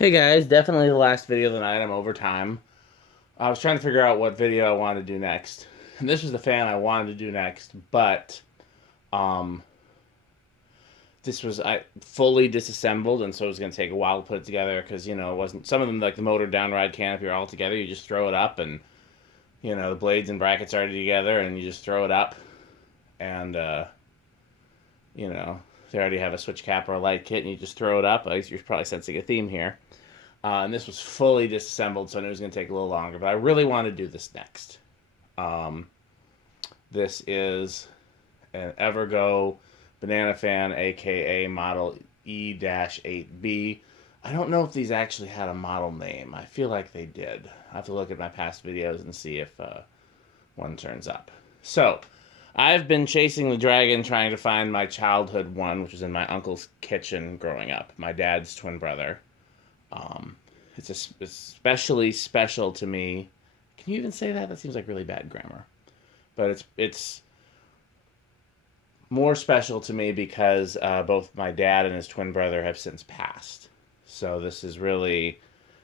Hey guys, definitely the last video of the night. I'm over time. I was trying to figure out what video I wanted to do next. And this was the fan I wanted to do next, but um, this was I fully disassembled, and so it was going to take a while to put it together because it wasn't some of them like the motor downride canopy are all together. You just throw it up, and the blades and brackets are already together, and you just throw it up, and you know they already have a switch cap or a light kit, and you just throw it up. At least you're probably sensing a theme here. And this was fully disassembled, so I knew it was going to take a little longer. But I really want to do this next. Um, this is an Evergo Bananafan, aka model E-8B. I don't know if these actually had a model name. I feel like they did. I have to look at my past videos and see if one turns up. So, I've been chasing the dragon trying to find my childhood one, which was in my uncle's kitchen growing up. My dad's twin brother. It's especially special to me. Can you even say that? That seems like really bad grammar. But it's more special to me because both my dad and his twin brother have since passed. So this is really,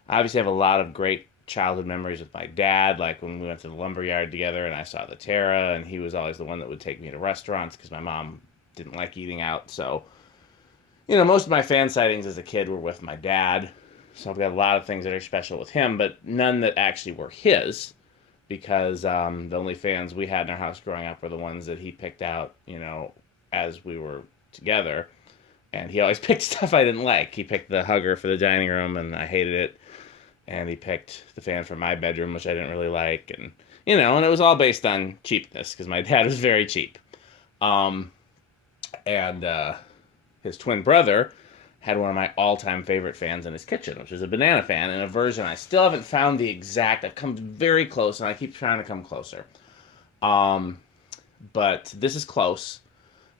I obviously have a lot of great childhood memories with my dad, like when we went to the lumberyard together and I saw the Terra, and he was always the one that would take me to restaurants because my mom didn't like eating out. So, most of my fan sightings as a kid were with my dad. So I've got a lot of things that are special with him, but none that actually were his, because the only fans we had in our house growing up were the ones that he picked out, as we were together. And he always picked stuff I didn't like. He picked the hugger for the dining room, and I hated it. And he picked the fan for my bedroom, which I didn't really like. And, and it was all based on cheapness, because my dad was very cheap. And his twin brother had one of my all-time favorite fans in his kitchen, which is a Bananafan in a version I still haven't found the exact. I've come very close, and I keep trying to come closer. But this is close.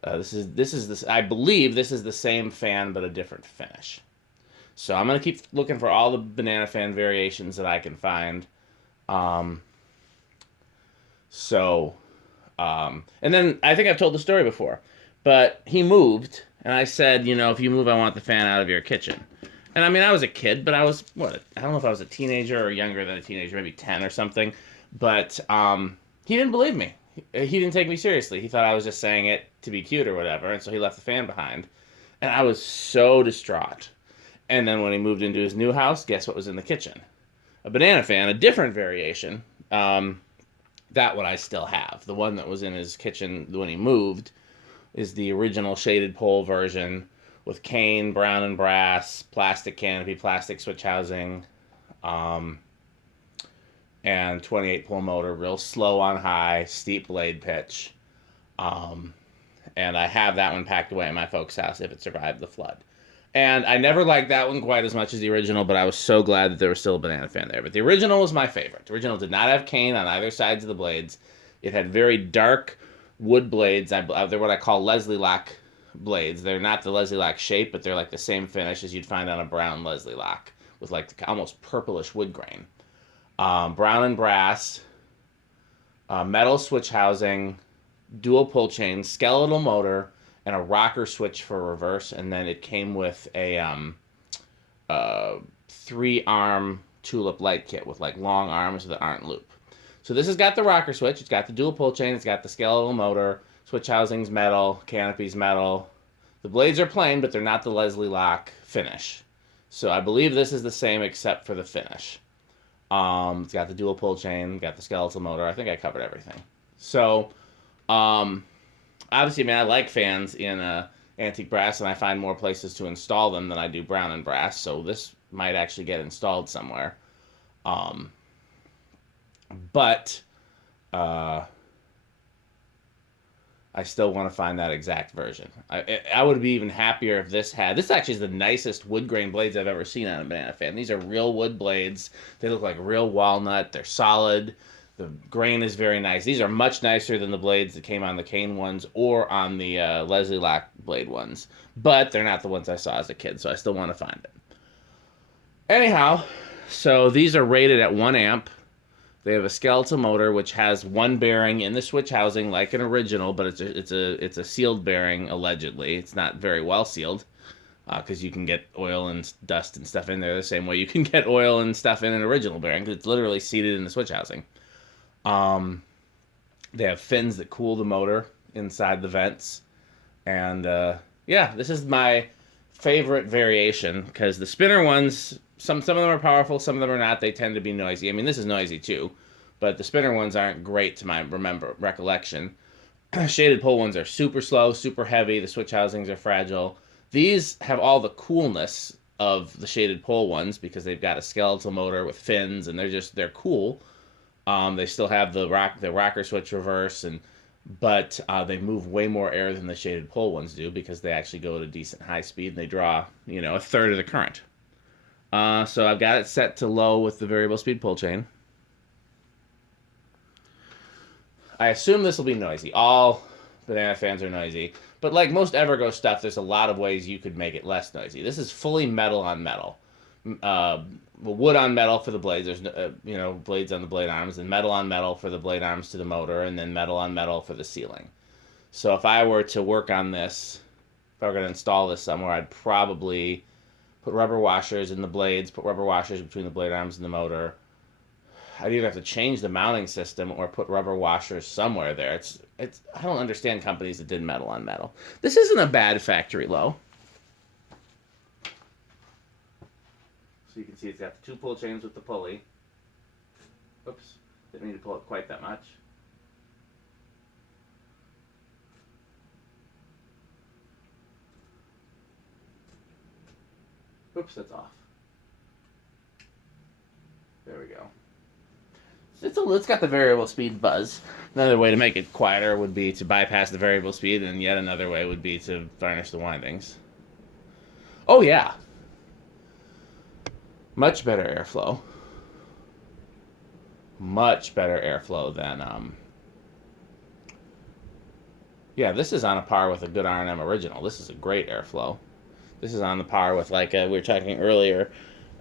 This. I believe this is the same fan, but a different finish. So I'm gonna keep looking for all the Bananafan variations that I can find. Um, so, and then I think I've told the story before, but he moved. And I said, if you move, I want the fan out of your kitchen. And I mean, I was a kid, but I was, I don't know if I was a teenager or younger than a teenager, maybe 10 or something. But he didn't believe me. He didn't take me seriously. He thought I was just saying it to be cute or whatever. And so he left the fan behind. And I was so distraught. And then when he moved into his new house, guess what was in the kitchen? A Bananafan, a different variation. That one I still have. The one that was in his kitchen when he moved is the original shaded pole version with cane, brown and brass, plastic canopy, plastic switch housing, and 28 pole motor, real slow on high, steep blade pitch. And I have that one packed away in my folks' house if it survived the flood. And I never liked that one quite as much as the original, but I was so glad that there was still a Bananafan there. But the original was my favorite. The original did not have cane on either sides of the blades. It had very dark wood blades. They're what I call Leslie Locke blades. They're not the Leslie Locke shape, but they're like the same finish as you'd find on a brown Leslie Locke with like almost purplish wood grain. Brown and brass, metal switch housing, dual pull chain, skeletal motor, and a rocker switch for reverse. And then it came with a 3-arm tulip light kit with like long arms that aren't loop. So this has got the rocker switch, it's got the dual pull chain, it's got the skeletal motor, switch housing's metal, canopy's metal. The blades are plain, but they're not the Leslie Locke finish. So I believe this is the same except for the finish. It's got the dual pull chain, got the skeletal motor. I think I covered everything. So, obviously, I like fans in antique brass, and I find more places to install them than I do brown and brass. So this might actually get installed somewhere. But I still want to find that exact version. I would be even happier if this actually is the nicest wood grain blades I've ever seen on a Bananafan. These are real wood blades. They look like real walnut. They're solid. The grain is very nice. These are much nicer than the blades that came on the cane ones or on the Leslie Locke blade ones. But they're not the ones I saw as a kid, so I still want to find it. Anyhow, so these are rated at 1 amp. They have a skeletal motor which has one bearing in the switch housing like an original, but it's a sealed bearing allegedly. It's not very well sealed. because you can get oil and dust and stuff in there the same way you can get oil and stuff in an original bearing, because it's literally seated in the switch housing. They have fins that cool the motor inside the vents. And yeah, this is my favorite variation, because the spinner ones, some of them are powerful, some of them are not. They tend to be noisy. I mean, this is noisy too, but the spinner ones aren't great to my recollection. Shaded pole ones are super slow, super heavy. The switch housings are fragile. These have all the coolness of the shaded pole ones, because they've got a skeletal motor with fins, and they're cool. They still have the rocker switch reverse, but they move way more air than the shaded pole ones do, because they actually go at a decent high speed, and they draw, a third of the current. So I've got it set to low with the variable speed pull chain. I assume this will be noisy. All Bananafans are noisy, but like most Evergo stuff, there's a lot of ways you could make it less noisy. This is fully metal on metal. Wood on metal for the blades. There's blades on the blade arms, and metal on metal for the blade arms to the motor, and then metal on metal for the ceiling. So if I were to work on this, if I were going to install this somewhere, I'd probably put rubber washers in the blades, put rubber washers between the blade arms and the motor. I'd either have to change the mounting system or put rubber washers somewhere there. It's I don't understand companies that did metal on metal. This isn't a bad factory low. So you can see it's got the two pull chains with the pulley. Oops, didn't need to pull it quite that much. Oops, that's off. There we go. It's got the variable speed buzz. Another way to make it quieter would be to bypass the variable speed, and yet another way would be to varnish the windings. Oh yeah. Much better airflow. Much better airflow than yeah, this is on a par with a good R&M original. This is a great airflow. This is on the par with, like we were talking earlier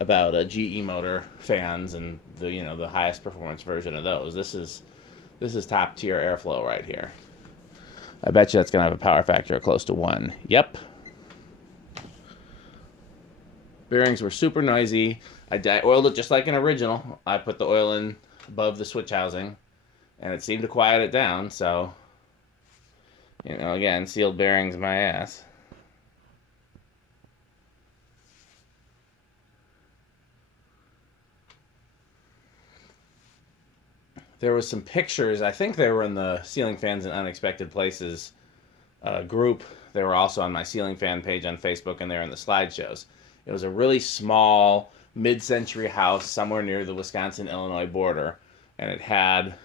about GE motor fans and the highest performance version of those. This is top tier airflow right here. I bet you that's gonna have a power factor of close to 1. Yep. Bearings were super noisy. I oiled it just like an original. I put the oil in above the switch housing, and it seemed to quiet it down. So, again, sealed bearings my ass. There was some pictures. I think they were in the Ceiling Fans in Unexpected Places group. They were also on my ceiling fan page on Facebook, and they're in the slideshows. It was a really small mid-century house somewhere near the Wisconsin-Illinois border, and it had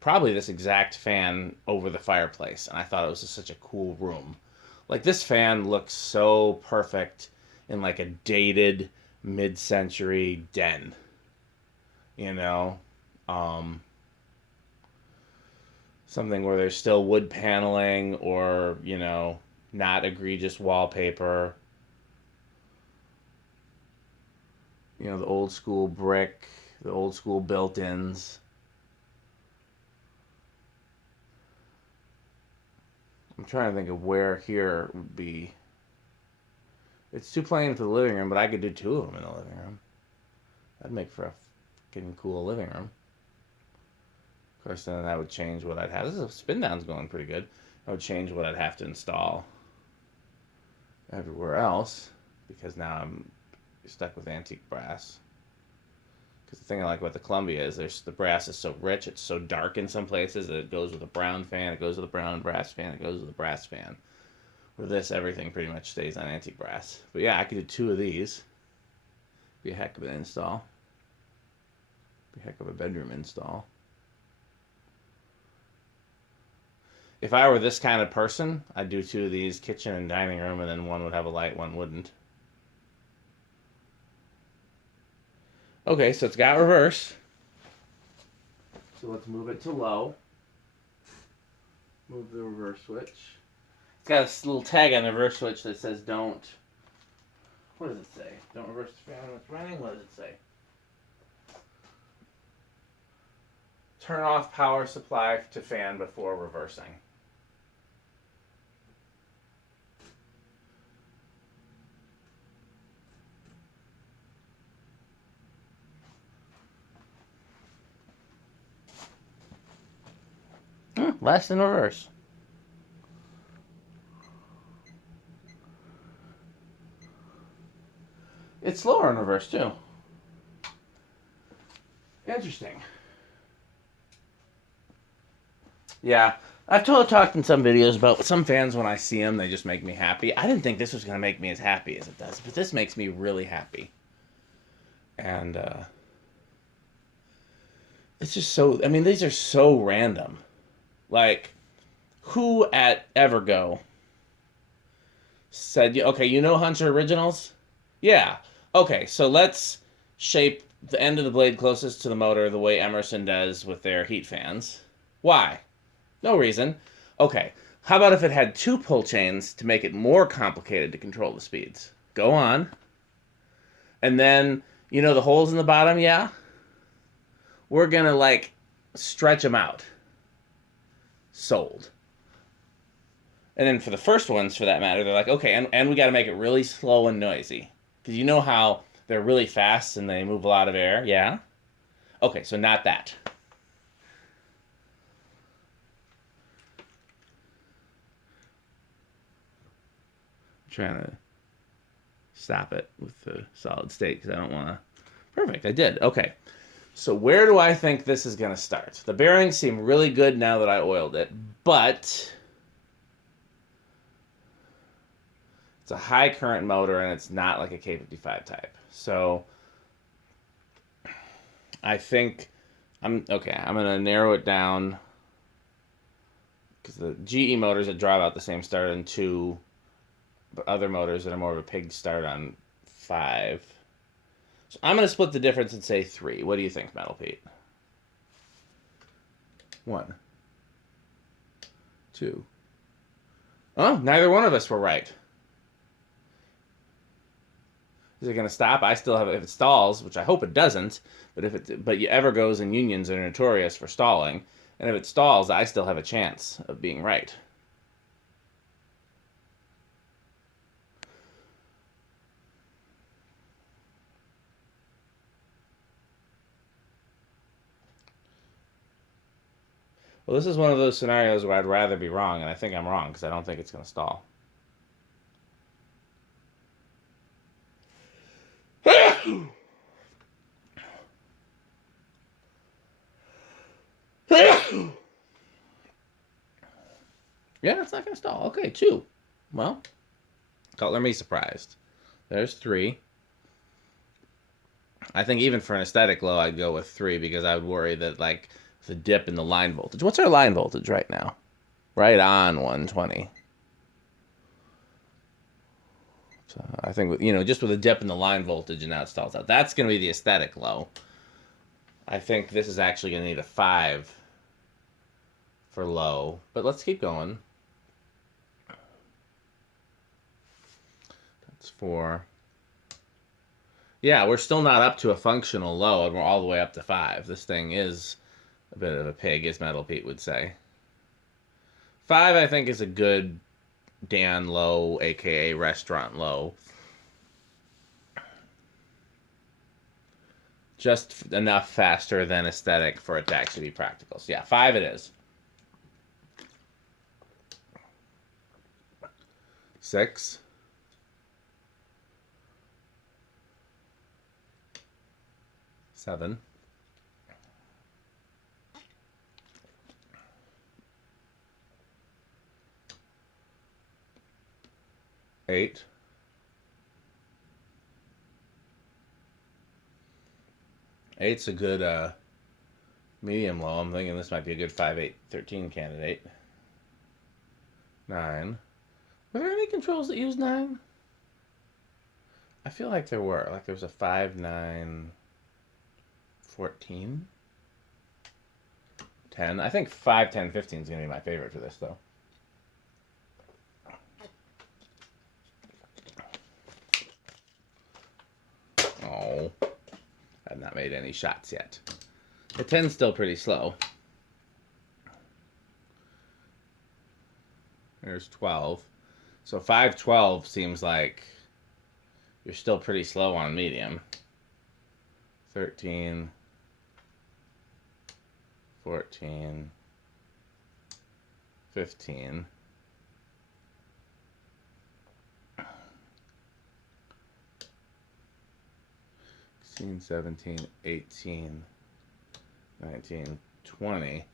probably this exact fan over the fireplace, and I thought it was just such a cool room. Like, this fan looks so perfect in like a dated mid-century den, something where there's still wood paneling or, not egregious wallpaper. The old school brick, the old school built-ins. I'm trying to think of where here would be. It's too plain for the living room, but I could do 2 of them in the living room. That'd make for a fucking cool living room. Of course, then that would change what I'd have. This is spin down's going pretty good. That would change what I'd have to install everywhere else, because now I'm stuck with antique brass. Because the thing I like about the Columbia is the brass is so rich, it's so dark in some places that it goes with a brown fan, it goes with a brown brass fan, it goes with a brass fan. With this, everything pretty much stays on antique brass. But yeah, I could do 2 of these. Be a heck of an install. Be a heck of a bedroom install. If I were this kind of person, I'd do 2 of these, kitchen and dining room, and then one would have a light, one wouldn't. Okay, so it's got reverse. So let's move it to low. Move the reverse switch. It's got a little tag on the reverse switch that says don't. What does it say? Don't reverse the fan when it's running? What does it say? Turn off power supply to fan before reversing. less in reverse. It's slower in reverse, too. Interesting. Yeah, I've talked in some videos about some fans, when I see them, they just make me happy. I didn't think this was going to make me as happy as it does, but this makes me really happy. And, it's just so, I mean, these are so random. Like, who at Evergo said, okay, you know Hunter Originals? Yeah. Okay, so let's shape the end of the blade closest to the motor the way Emerson does with their heat fans. Why? No reason. Okay, how about if it had 2 pull chains to make it more complicated to control the speeds? Go on. And then, you know the holes in the bottom? Yeah? We're going to, like, stretch them out. Sold. And then for the first ones, for that matter, they're like, okay, and we got to make it really slow and noisy. Because you know how they're really fast and they move a lot of air? Yeah? Okay, so not that. I'm trying to stop it with the solid state because I don't want to... Perfect, I did. Okay. So where do I think this is going to start? The bearings seem really good now that I oiled it, but... it's a high current motor, and it's not like a K55 type. So I think I'm going to narrow it down because the GE motors that drive out the same start on 2, but other motors that are more of a pig start on 5. So I'm going to split the difference and say 3. What do you think, Metal Pete? 1, 2. Oh, neither one of us were right. Is it going to stop? I still have, if it stalls, which I hope it doesn't, but Evergo's and unions are notorious for stalling, and if it stalls, I still have a chance of being right. Well, this is one of those scenarios where I'd rather be wrong, and I think I'm wrong because I don't think it's going to stall. Yeah, it's not going to stall. Okay, 2. Well, color me surprised. There's 3. I think even for an aesthetic low, I'd go with 3 because I would worry that, like, the dip in the line voltage. What's our line voltage right now? Right on 120. So I think, just with a dip in the line voltage and now it stalls out. That's going to be the aesthetic low. I think this is actually going to need a 5 for low. But let's keep going. That's 4. Yeah, we're still not up to a functional low, and we're all the way up to 5. This thing is a bit of a pig, as Metal Pete would say. 5, I think, is a good Dan low, a.k.a. restaurant low. Just enough faster than aesthetic for it to actually be practical. So yeah, 5 it is. 6. 7. 8. 8's a good medium low. I'm thinking this might be a good 5, 8, 13 candidate. 9. Were there any controls that use 9? I feel like there were. Like there was a 5, 9, 14, 10. I think 5, 10, 15 is going to be my favorite for this, though. Oh, I've not made any shots yet. The 10's still pretty slow. There's 12. So 5, 12 seems like you're still pretty slow on medium. 13, 14, 15, 16, 17, 18, 19, 20.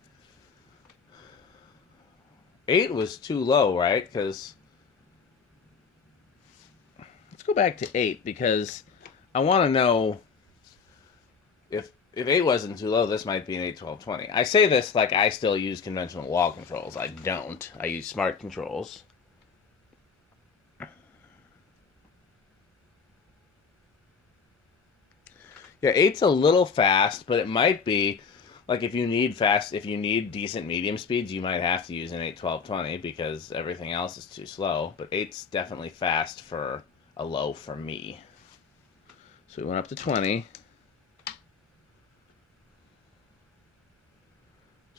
8 was too low, right? Because let's go back to 8 because I want to know if 8 wasn't too low, this might be an 8, 12, 20. I say this like I still use conventional wall controls. I don't. I use smart controls. Yeah, 8's a little fast, but it might be like if you need decent medium speeds, you might have to use an 8, 12, 20 because everything else is too slow. But 8's definitely fast for a low for me. So we went up to 20.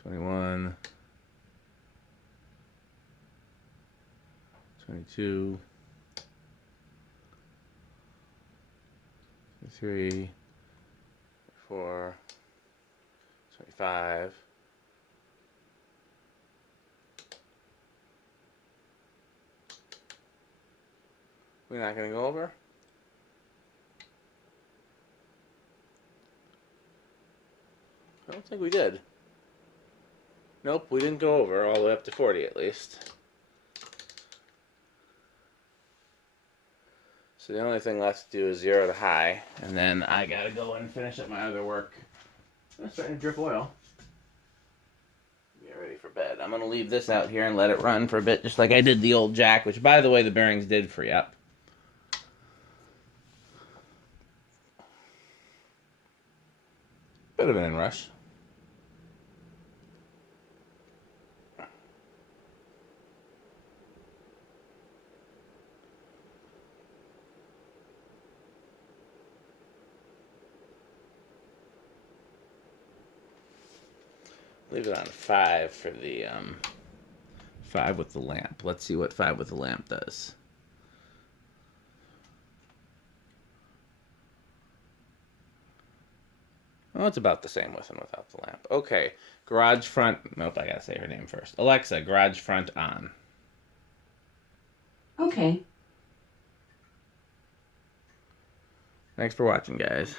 21. 22. 23. 24. 25. We're not going to go over? I don't think we did. Nope, we didn't go over all the way up to 40 at least. So the only thing left to do is 0 to high, and then I gotta go and finish up my other work. I'm starting to drip oil. Get ready for bed. I'm gonna leave this out here and let it run for a bit, just like I did the old jack, which by the way the bearings did free up. Bit of an inrush. Leave it on 5 for the 5 with the lamp. Let's see what 5 with the lamp does. Well, it's about the same with and without the lamp. Okay, garage front. Nope, I gotta say her name first. Alexa, garage front on. Okay. Thanks for watching, guys.